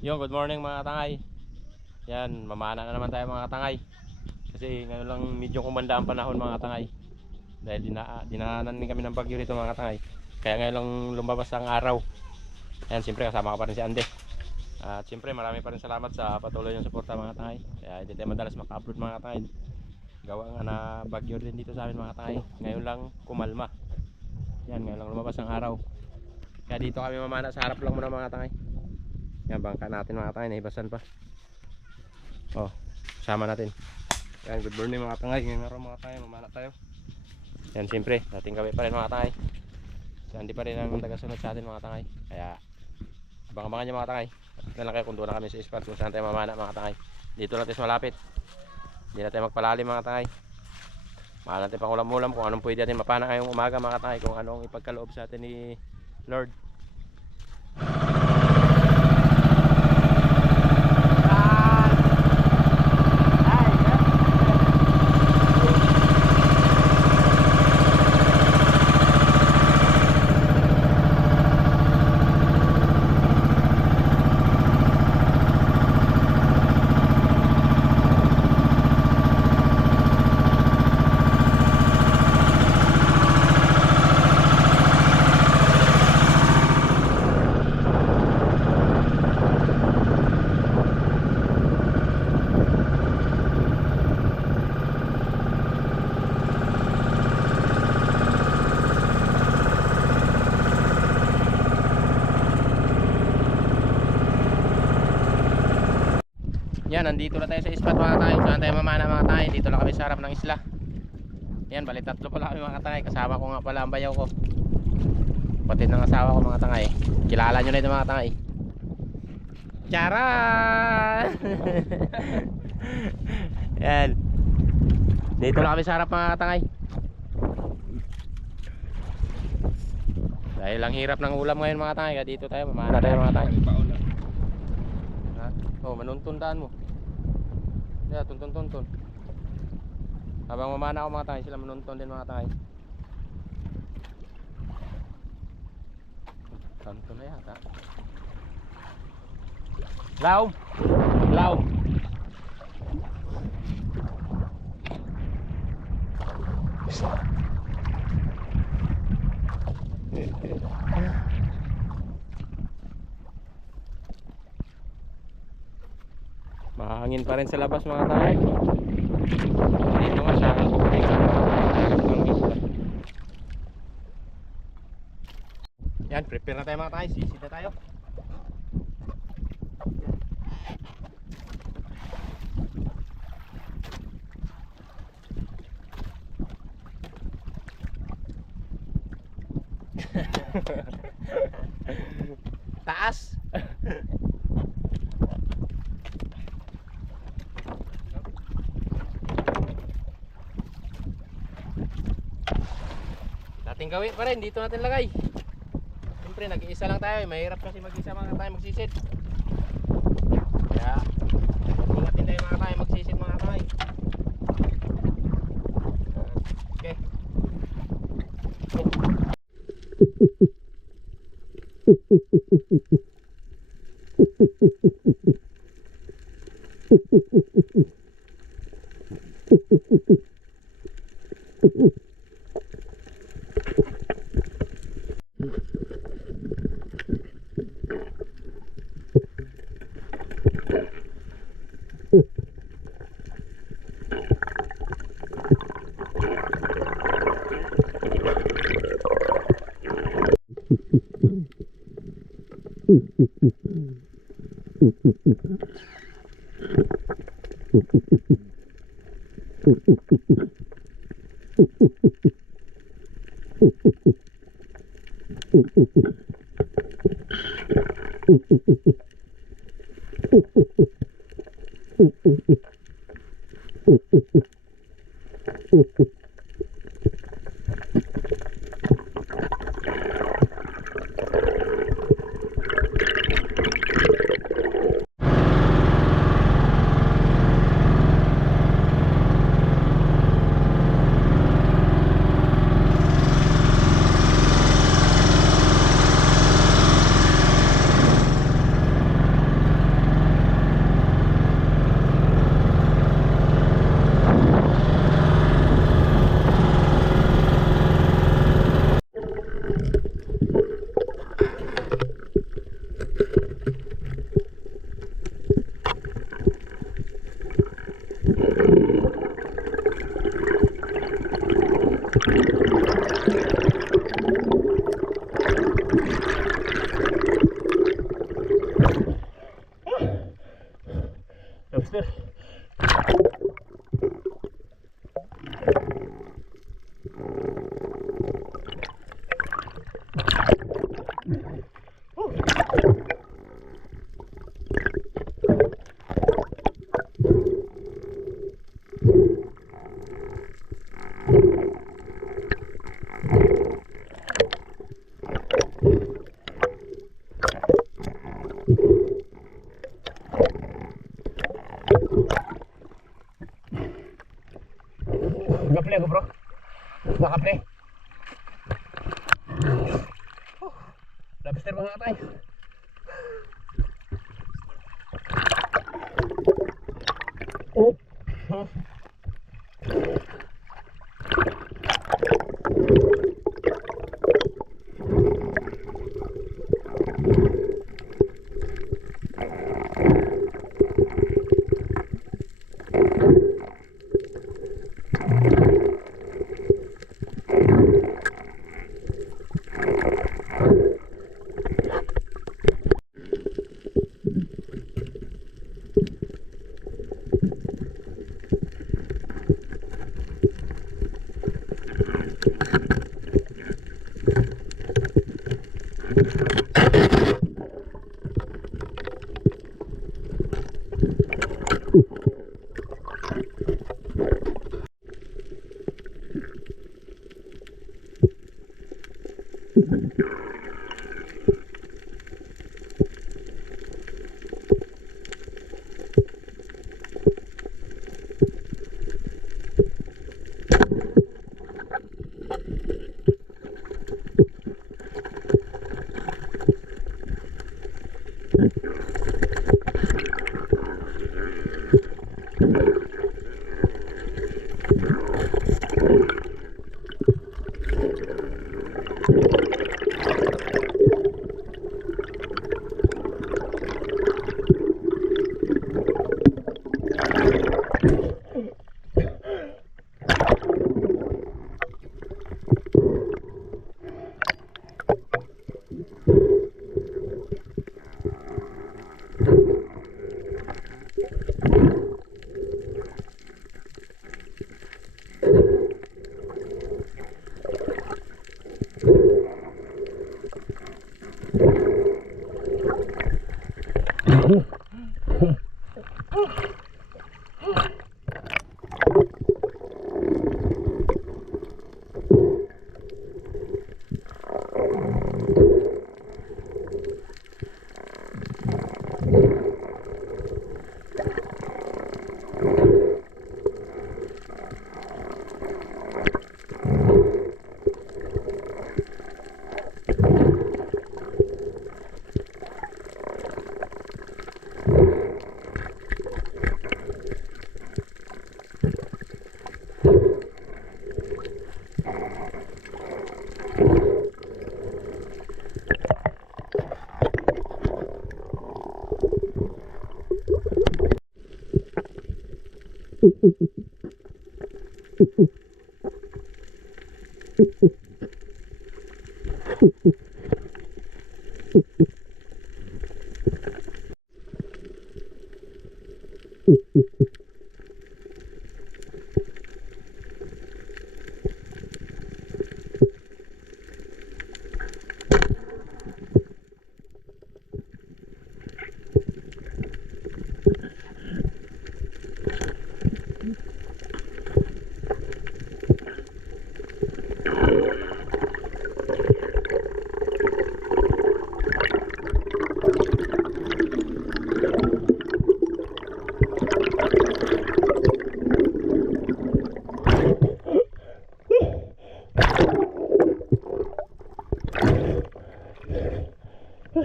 Yung good morning mga tangay. Yan, mamana na naman tayo mga tangay. Kasi ngayon lang medyo kumanda ang panahon mga tangay. Dahil dinaanan din kami ng bagyo rito mga tangay. Kaya ngayon lang lumabas ang araw. Yan, siyempre kasama ka pa rin si Ande. At siyempre marami pa rin salamat sa patuloy yung suporta mga tangay. Kaya hindi tayo madalas maka-upload mga tangay. Gawa nga na bagyo din dito sa amin mga tangay. Ngayon lang kumalma. Yan, ngayon lang lumabas ang araw. Kaya dito kami mamana sa harap lang muna mga tangay. Yan, bangka natin mga tangay, naibasan pa. Oh, sama natin. Yan, good morning mga tangay. Ngayong araw mga tangay, mamana tayo. Yan, siyempre, dating gabi pa rin mga tangay. Si Andy pa rin ang tagasunod sa atin mga tangay. Kaya, abang-abangan nyo mga tangay. At lang kayo kung doon na kami sa spot kung saan tayo mamana mga tangay. Dito natin sa malapit. Hindi na tayo magpalalim mga tangay. Mahal natin pang ulam-ulam kung anong pwede natin mapana ngayong umaga mga tangay. Kung anong ipagkaloob sa atin ni Lord. Yan, nandito na tayo sa spot mga tayo. Saan tayo mamana mga tayo. Dito lang kami sa harap ng isla. Yan, bali tatlo pala kami mga tangay. Kasama ko nga pala ang bayaw ko. Patid ng asawa ko mga tangay. Kilala nyo na ito mga tangay. Charan! Yan. Dito lang kami sa harap mga tangay. Dahil ang hirap ng ulam ngayon mga tangay. Kaya dito tayo mamana tayo mga tangay. Oh, manuntundaan mo. Yeah, tuntun. Habang mamana ako mga tangay, sila manunton din mga tangay. Tanto na yata. Laom! Laom! Mahangin pa rin sa labas mga tangay. Dito nga siya. Yan, prepare na tayo mga tangay. Sisid na tayo. Taas. Dating gawin pa rin, dito natin lagay. Siyempre nag-iisa lang tayo, mahirap kasi mag-isa mga tayo magsisid. Kaya ingatin tayo mga tayo magsisid mga tayo. Okay.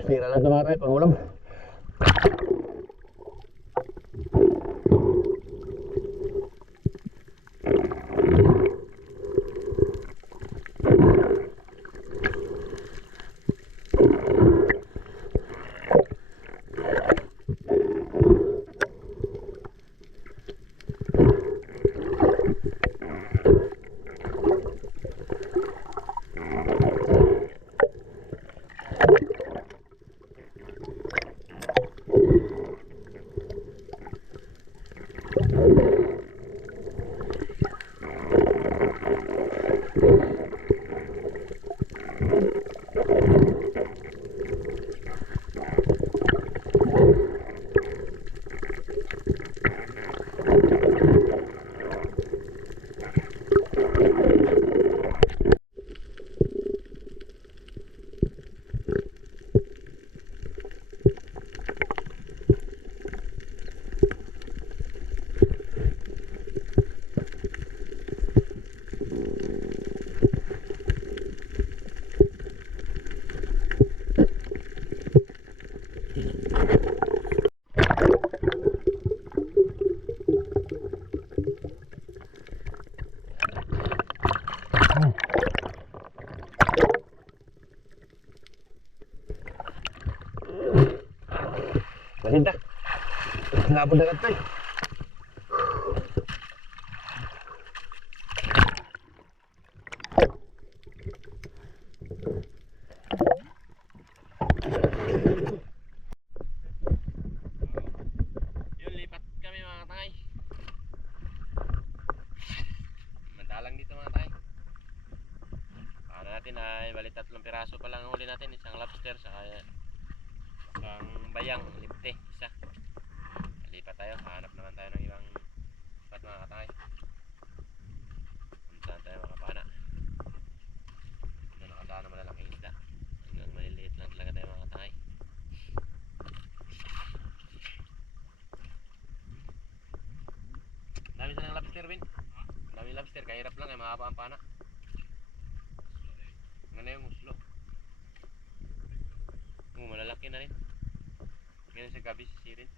Tira lang ito mga tayo, pangulam. Malinda. Labon na ito eh. Yun, lipat kami mga katangay. Madalang dito mga katangay. Paano natin ay bali 3 piraso pa lang ang huli natin. Isang lobster, saka isang bayang, lipte, isa. Lipat tayo, hanap naman tayo ng ibang lipat mga katangay. Kung saan tayo makapana. Ito nakadaan na malalaking isda. Hanggang maliliit lang talaga tayo mga katangay. Dami sa ng lobster, Win. Dami lobster, kahirap lang eh, mahaba ang pana. Ano yung uslo? Malalaki na rin. Ngayon sa gabi sisirin.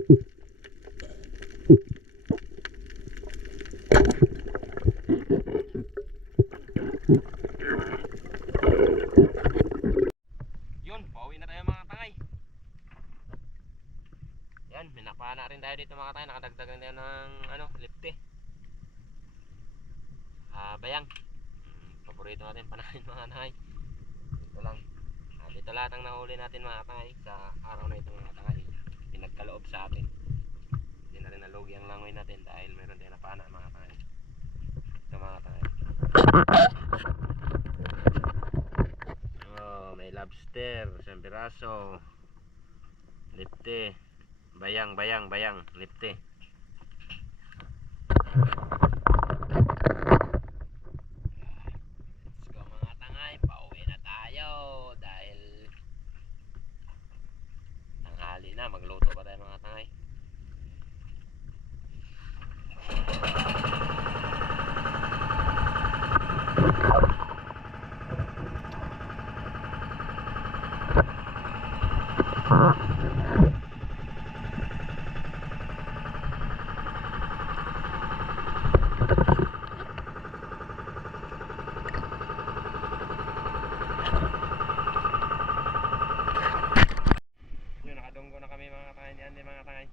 Yun, pauwi na tayo mga tangay. Yan, may napana rin tayo dito mga tangay. Nakadagdag rin tayo ng lipte. Bayang. Paborito natin panahin mga tangay. Dito lang. Dito lahat ang nahuli natin mga tangay sa araw na ito mga tangay. Pinagkaloob sa atin. Hindi na rin nalugi ang langoy natin dahil meron tayong napana mga tangay. Ito mga tangay. Oh, may lobster, isang piraso. Lipte. Bayang, lipte. Let's go mga tangay, pauwi na tayo dahil tanghali na, magluto pa tayo mga tangay. Nakadunggo na kami mga tangay, yan din mga tangay.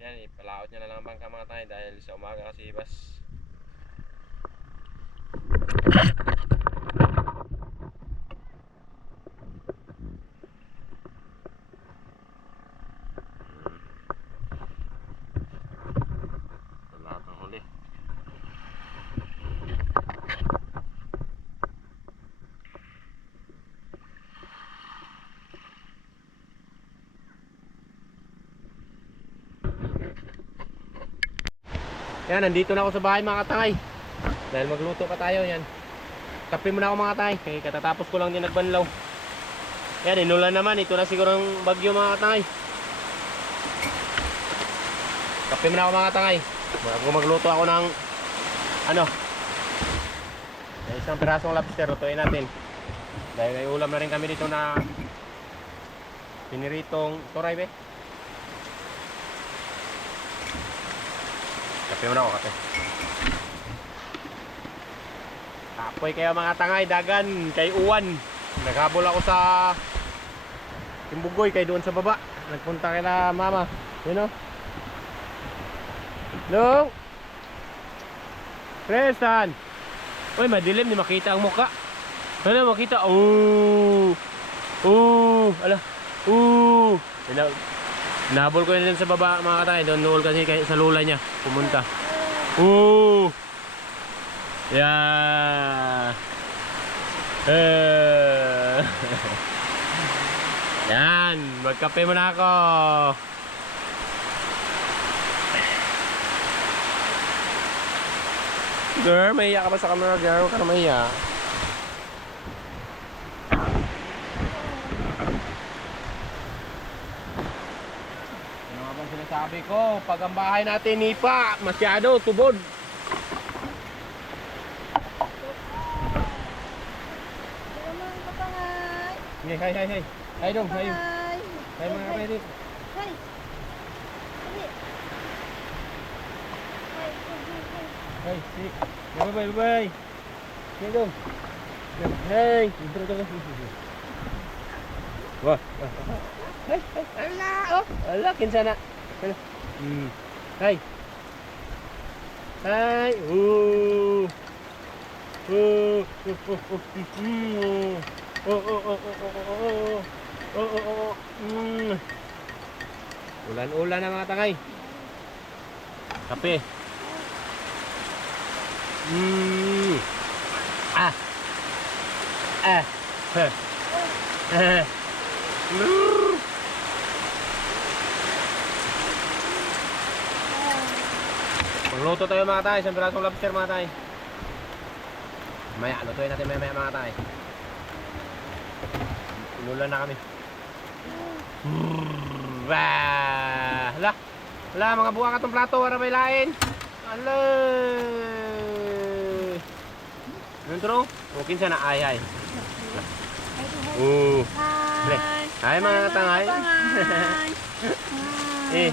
Yan, ipalaot nyo na lang ang bangka mga tangay dahil sa umaga kasi bas. Ito lahat ng huli. Yan, nandito na ako sa bahay mga tangay. Dahil magluto pa tayo yan. Kape muna ako mga tangay. Kaya katatapos ko lang din nagbanlaw. Yan, inulan naman. Ito na siguro ang bagyo mga tangay. Kape muna ako mga tangay. Magluto ako ng isang pirasong lobster. Lutuin natin. Dahil may ulam na rin kami dito na piniritong toray be. Kape muna ako, kape. Apoy kayo mga tangay, dagan, kay Uwan. Naghabol ako sa Timbugoy, kay doon sa baba. Nagpunta kay mama. Yun o. Long! Presan! Uy, madilim, di makita ang muka. Ano, makita? Ala. Nabol ko yun din sa baba mga katay. Doon nool kasi sa lula niya pumunta. Yeah. Yan, magkape muna ako. Girl, mahiya ka ba sa camera girl? Huwag ka na mahiya. Sabi ko, pag ang bahay natin nipa, masyado, tubod. Hay. Hay dong, hay. Hay mga kapatid. Hay. Hay, sik. Bye. Hay dong. Hey. Wah. Hay. Ala, oh. Ala, kinsa na. Hai. Ulan-ulan na mga tangay. Kape. Magluto tayo mga tay, isang pirasong lobster mga tay. Maya, lutuin natin maya mga tay. Inulan na kami. Hala, mga buwang katong plato, wala may lain. Hala. Ano ito? Hukin sana, ay. Hi. Hi mga tangay. Hi. Eh.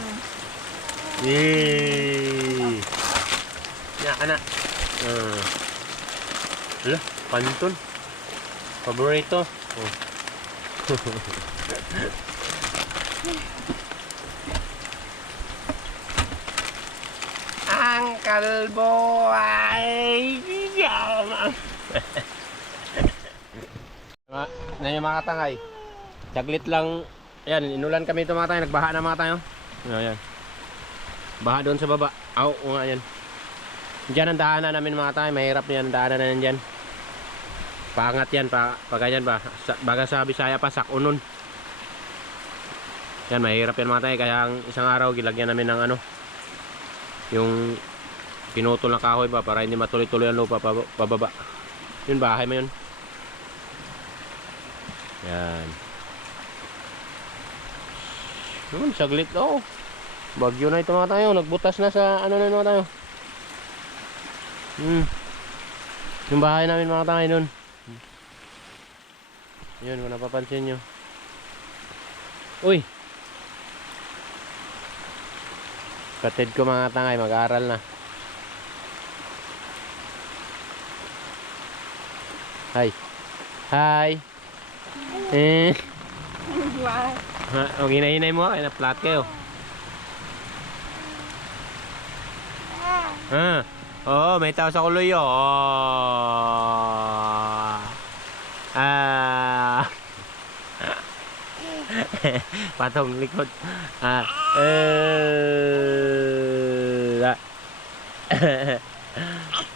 Eh. Yan ka na. Hala, panton. Paborito. Oh. Ang kalbo ay na yung mga tangay. Saglit lang. Ayan, inulan kami ito mga tangay. Nagbaha na mga tayo. Ayan. Baha doon sa baba. Aw, o nga yan. Diyan ang daanan namin mga tangay. Mahirap na yan ang daanan na yan dyan. Paangat yan. Ganyan ba? Baga sa Bisaya pa, sakunon. Yan, mahirap yan mga tangay. Kaya ang isang araw, gilagyan namin ng ano. Yung pinutol na kahoy ba para hindi matuloy-tuloy ang lupa pababa. Yun, bahay mo yun. Yan. Yun, saglit oh. Bagyo na ito mga tayo. Nagbutas na sa ano na mga tayo. Yung bahay namin mga tayo nun. Yun, kung napapansin nyo. Uy! Kapatid ko mga tangay, mag-aaral na. Hi. Hi. Eh. O, ginahinay mo, ay na-flat kayo. Oo, may tao sa kuloy oh. Patong likod.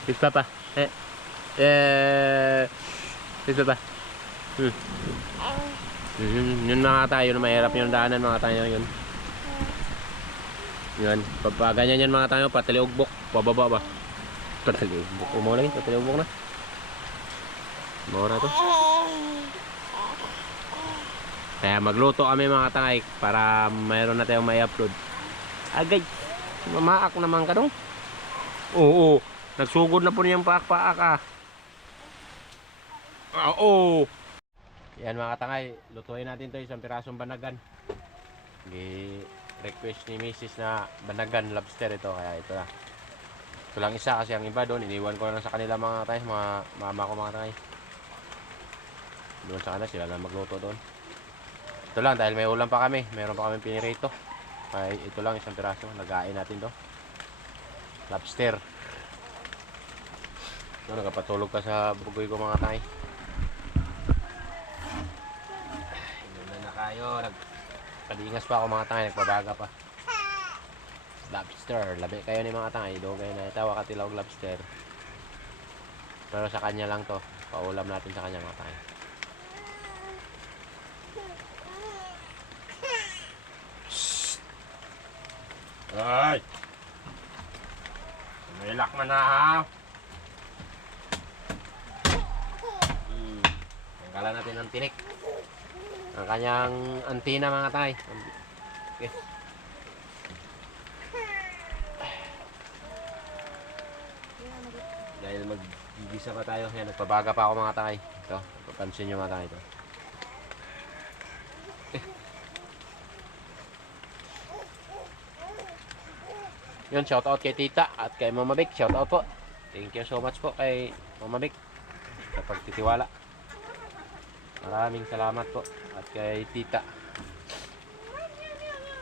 Bis papa. Bis papa. Yun mga tayo, mahirap yung daanan mga tayo yun. Yun, ganyan yan mga tayo, pataliugbok, pababa ba? Pataliugbok, umaw lagi, pataliugbok na. Mura to. Kaya magluto kami mga tangay para mayroon na tayong may upload. Agay, mamaak naman ka dong. Oo, nagsugod na po niyang paak-paak ah. Oo. Yan mga tangay, lutuin natin to isang pirasong banagan. Request ni Mrs. na banagan lobster ito, kaya ito na. Ito lang isa kasi ang iba doon, iniwan ko lang sa kanila mga tangay, mga mama ko mga tangay. Doon sa kanila, sila lang magluto doon. Ito lang, dahil may ulam pa kami, meron pa kami pinirito. Kaya ito lang isang piraso, nagain natin to. Lobster. So, nagpatulog ka sa bugoy ko mga tangay. Kayo, nagpadingas pa ako mga tangay, nagpabaga pa. Lobster, labi kayo ni mga tangay, dogay na itawa ka tilawag lobster. Pero sa kanya lang to, paulam natin sa kanya mga tangay. Ay! Umiilak man na ha! Tanggalan natin ng tinik. Ang kanyang antina mga tay. Okay. Dahil mag-gigisa pa tayo. Yan, nagpabaga pa ako mga tay. Ito, papansin nyo mga tay ito. Okay. Yun, shout out kay Tita at kay Mama Vic. Shout out po. Thank you so much po kay Mama Vic sa pagtitiwala. Maraming salamat po. At kay Tita.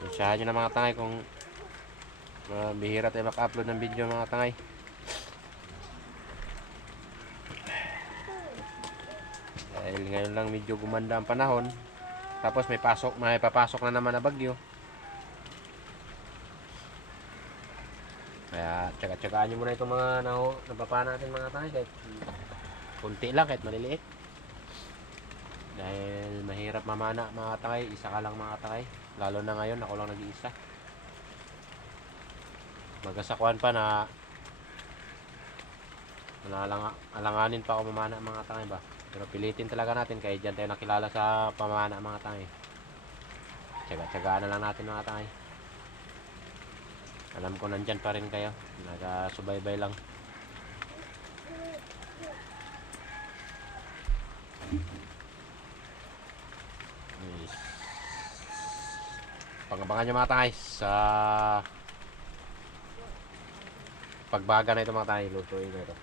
Isahan nyo na mga tangay kung bihira tayo maka-upload ng video mga tangay. Dahil ngayon lang medyo gumanda ang panahon. Tapos may papasok na naman na bagyo. Kaya tsaga-tsagaan nyo muna itong mga napapa natin mga tangay. Kahit kunti lang, kahit maliliit. Dahil mahirap mamana mga takay, isa ka lang mga takay. Lalo na ngayon, ako lang nag-iisa. Magasakwan pa na alanganin pa ako mamana mga takay ba. Pero pilitin talaga natin, kaya dyan tayo nakilala sa pamana mga takay. Tsaga-tsagaan na lang natin mga takay. Alam ko nandyan pa rin kayo, nagasubaybay lang. Pag-abangan nyo mga tangay sa pagbaga na ito mga tangay. Lutuin ko ito.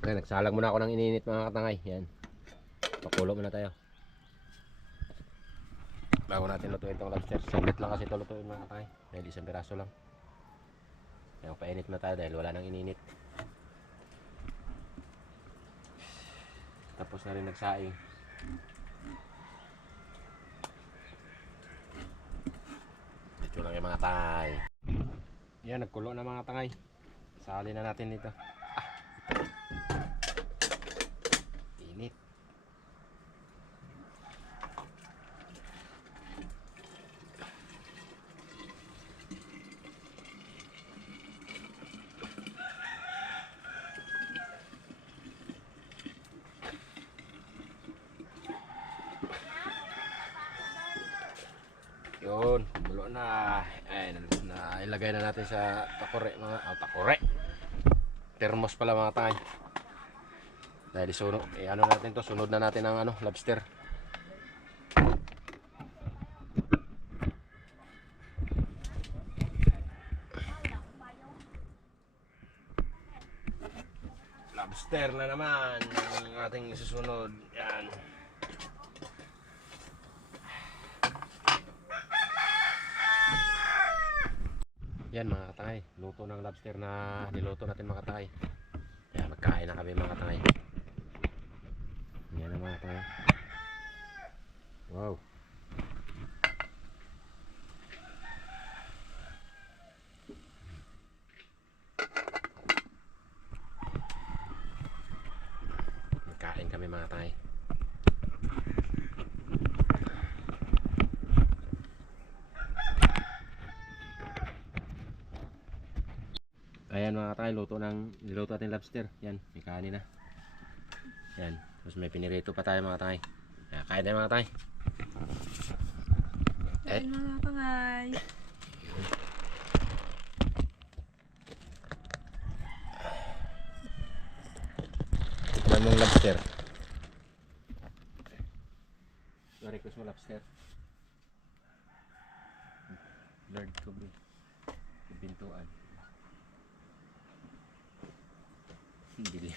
Okay, nagsalang muna ako ng ininit mga katangay. Yan. Pakulo muna tayo. Bago natin lutuin itong lobster. Saglit lang kasi ito lutuin mga katangay. Dahil isang piraso lang. Kaya painit na tayo dahil wala nang ininit. Tapos na rin nagsaing. Ito lang yung mga tangay. Yan, nagkulo na mga tangay. Sali na natin dito. Init. Yun, bulo na. Ay, ilagay na natin sa takore mga takore. Termos pala mga tangay. Dahil sunod, ano natin to, sunod na natin ang ano, lobster. Lobster na naman ang ating susunod. Yan. Yan mga katangay, luto ng lobster na niluto natin mga katangay. Yan, magkain na kami mga katangay. Yan ang mga katangay. Wow. Magkain kami mga katangay. Ayan mga katangay, niluto natin lobster. Yan, may kanin na. Yan, tapos may pinirito pa tayo mga katangay. Yan, kain tayo mga katangay. Kain mga tangay. Tikman mong lobster. Request mo lobster. Lord ko bro. Bintuan. Dilim.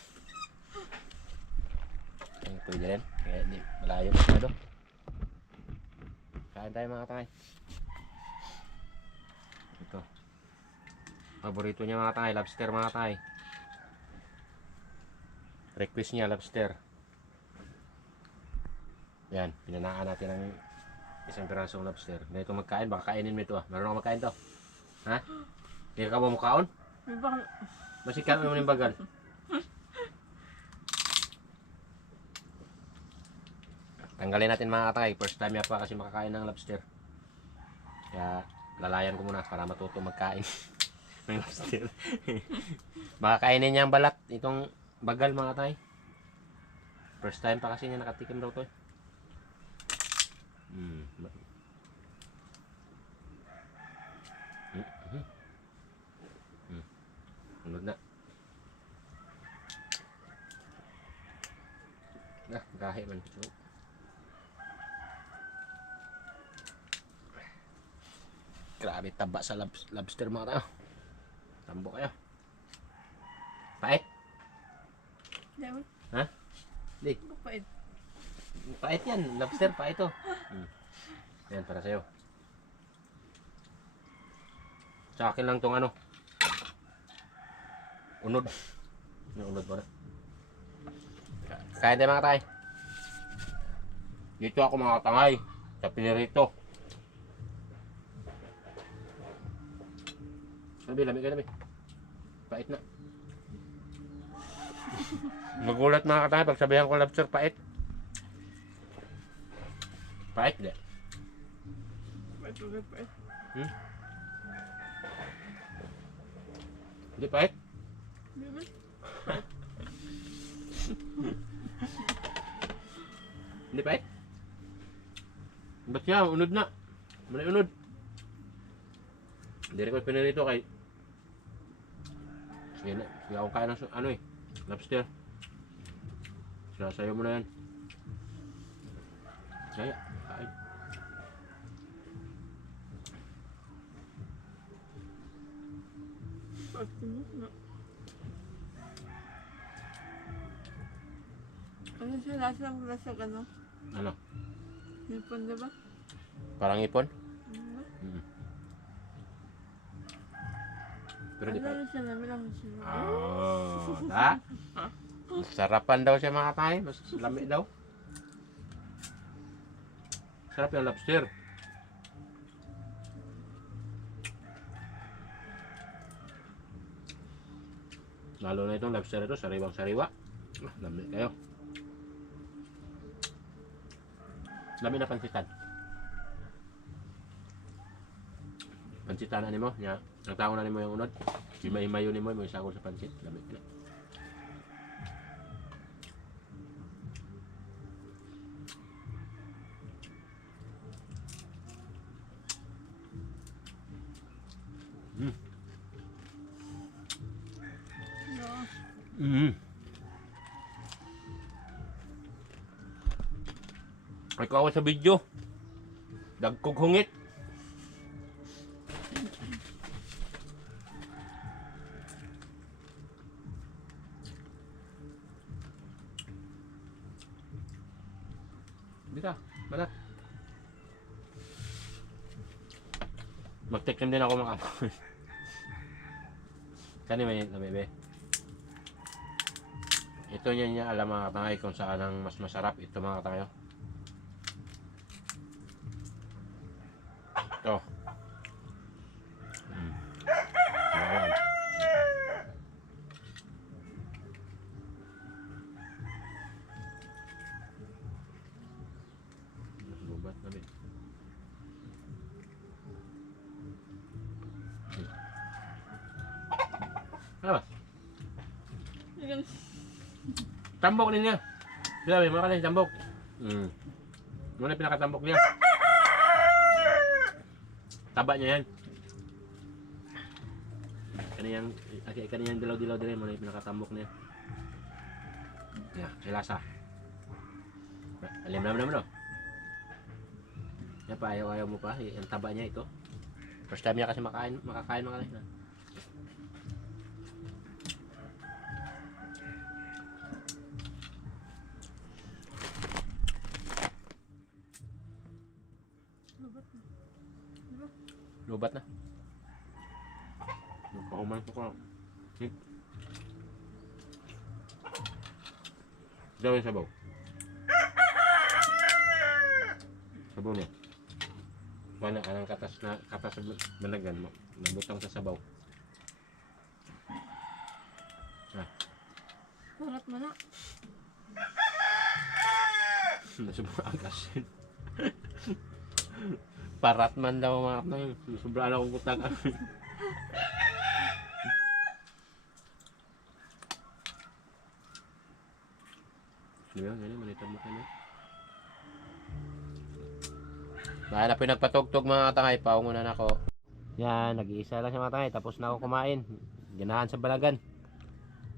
Ang pwede rin. Kaya di malayo masyado. Kain tayo mga tangay. Ito. Paborito niya mga tangay. Lobster mga tangay. Request niya lobster. Yan. Pinanaan natin ng isang pirasong lobster. Ganito magkain. Baka kainin mo ito ah. Meron ako magkain to. Ha? Hindi ka ba mukhaon? Masikat mo yung bagal. Tanggalin natin mga katangay. First time yan pa kasi makakain ng lobster. Kaya lalayan ko muna para matuto magkain ng lobster. Baka kainin niya ang balat. Itong bagal mga katangay. First time pa kasi niya nakatikim daw to. Unod na. Gahe man. Grabe taba sa lobster mga tao. Tambo kayo. Pait? Diyan. Ha? Di. Pait. Pait yan. Lobster pa ito. Yan para sa'yo. Sa akin lang tong ano. Unod. Yung unod mo na. Kain tayo mga tay. Dito ako mga katangay. Sa pinirito. Sabi, lamig ka lamig. Pait na. Magulat mga katangay pag sabihan ko lobster pait. Pait di. Pait. Hindi pait? Hindi pait? Ba't siya? Unod na. Manay unod. Hindi rin ko pinirito kay sige na. Sige akong kain ng ano eh. Lobster. Sasayo mo na yan. Kaya, kain. Ano siya? Lasang lasag ano? Ano? Hipon, diba? Parang ipon? Ano? Mm. Pero di pa. Ano siya? Namin lang siya. Oh, da? Sarapan daw siya mga tay. Mas lami daw. Sarap yung lobster. Lalo na itong lobster ito, sariwang sariwa. Ah, lami kayo. Lami na pansitan. Pansitan na mo, nya. Ang tao na mo yung unod. Himay-himayo ni mo isagol sa pansit. Lami na. No. Ay kawa sa video. Dagkog hungit. Dito, balat. Mag-text din ako mga kapatid. Kani may nabebe. Ito niya alam mga katangay kung saan ang mas masarap. Ito mga katangay. Ito. Ayan. Lubat namin. Ano ba? Tambok din niya. Sabi, makakala yung tambok. Muna yung pinakatambok niya. Taba niya yan. Kaniyang dilaw-dilaw din muna yung pinakatambok niya. Yan, silasa. Alim naman no? Yan pa, ayaw mo pa. Yung taba niya ito. First time niya kasi makakain na. Lubat na. Nagpakuman ko. Daw yung sabaw. Sabaw niya. Mana anang katas sa banagan mo. Nabutang sa sabaw. Parat mo na. Nasubra agasin. Parat man daw mga kapatid. Sobra na akong kutang. Diba? Ganyan, manitab mo kayo. Dahil na pinagpatugtog mga tangay, paungunan ako. Yan, nag-iisa lang siya mga tangay. Tapos na ako kumain. Ganahan sa balagan.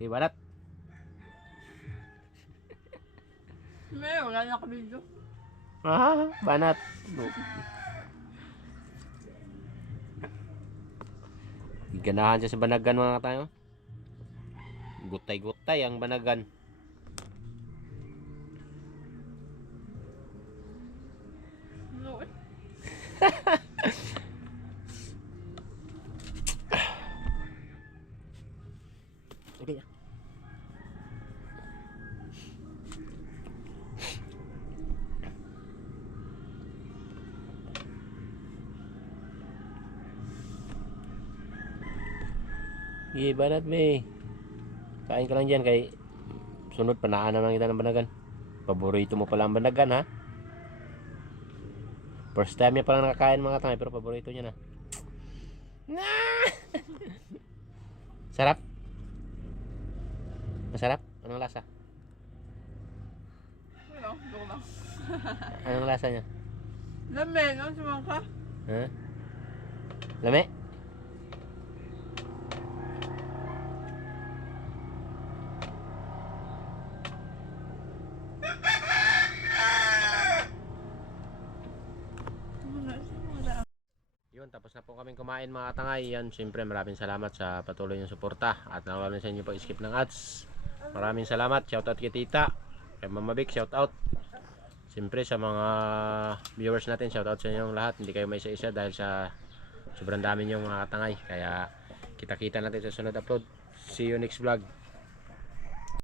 Ibalat. May, wala na ka video. Ah, banat. Ganahan siya sa banagan mga tayo. Gutay-gutay ang banagan. No. Okay. Sige, banat me. Kain ka lang dyan kay sunod panaan naman kita ng banagan. Paborito mo pala ang banagan ha. First time niya palang nakakain mga tangay pero paborito niya na. Sarap? Masarap? Anong lasa? Wala, joke lang. Anong lasa niya? Lame, no? Sumang ka? Ha? Lami? Ayun, tapos na po kaming kumain mga katangay. Yan, siyempre maraming salamat sa patuloy yung suporta. At lalo sa inyo pag-skip ng ads. Maraming salamat. Shoutout kay Tita. Kay Mama Vic, shoutout. Siyempre sa mga viewers natin, shoutout sa inyong lahat. Hindi kayo may isa-isa dahil sa sobrang dami yung mga katangay. Kaya kita-kita natin sa sunod upload. See you next vlog.